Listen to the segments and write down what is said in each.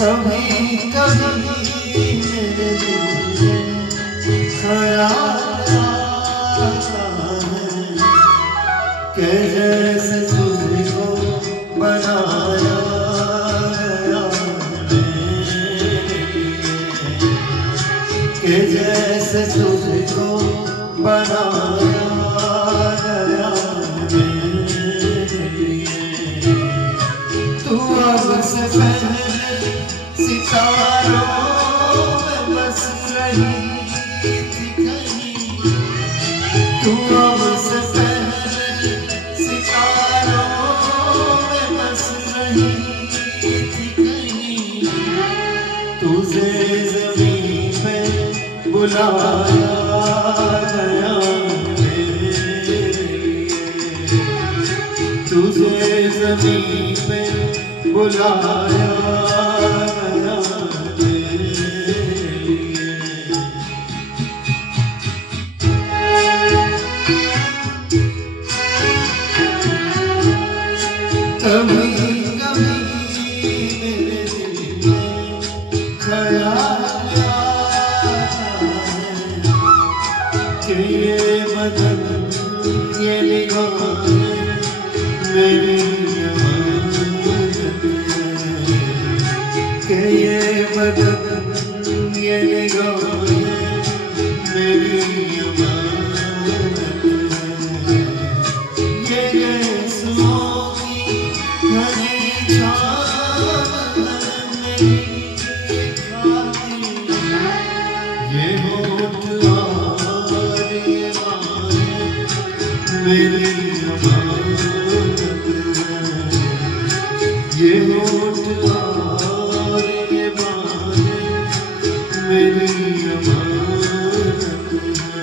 कभी कभी मेरे दिल में ख्याल आता है कि जैसे तुझको बनाया गया कि जैसे तुझको बनाया गया मेरे लिए। तू अब से पहले सितारों में बस रही थी कहीं, तू अब से पहले सितारों में बस रही थी कहीं। तुझे ज़मीन पे बुलाया गया मेरे लिए, तुझे ज़मीन पे बुलाया गया मेरे लिए। कभी कभी मेरे दिल में ख्याल कि ये बदन ये निगाहें मेरी अमानत है, कि ये बदन ये निगाहें मेरी अमानत है। ये आंसुओं की घनी छाँव है मेरी खातिर, ये होठ और ये बाहें मेरी अमानत है, ये होठ और ये बाहें मेरी अमानत है।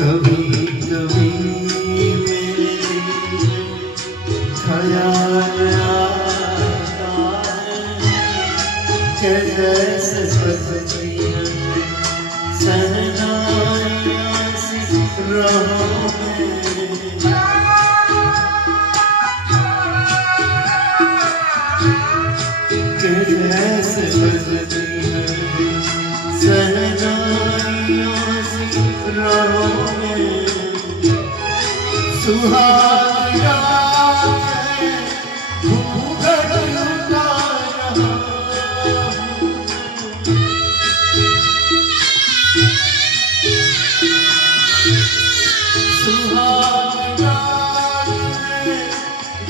कभी कभी मेरे दिल में ख्याल आता है कि जैसे बजती है शहनाइयाँ सी राहों में, कि जैसे बजती है शहनाइयाँ सी राहों में। सुहानी रात है घूंघट उठा रहा हूँ, सुहानी रात है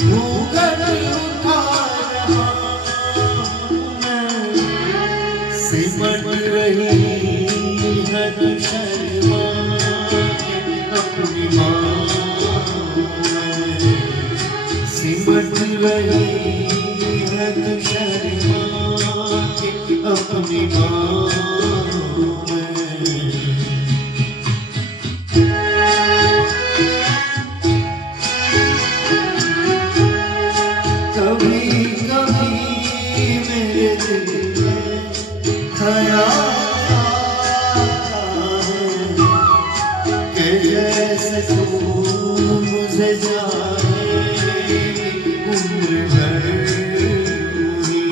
घूंघट उठा रहा हूँ मैं। सिमट रही है तू शर्मा के अपनी बाहों में, सिमट रही है तू शर्मा के अपनी बाहों में। कभी कभी मेरे दिल में ख्याल आता है कि जैसे तू मुझे जाने उम्र भर हुई,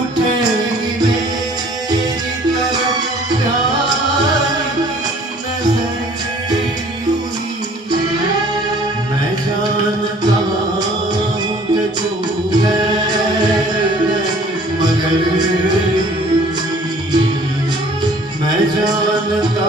उठेगी मेरी तरफ प्यार की नजर हुई। मैं जानता हूँ कि तू है मगर मैं जानता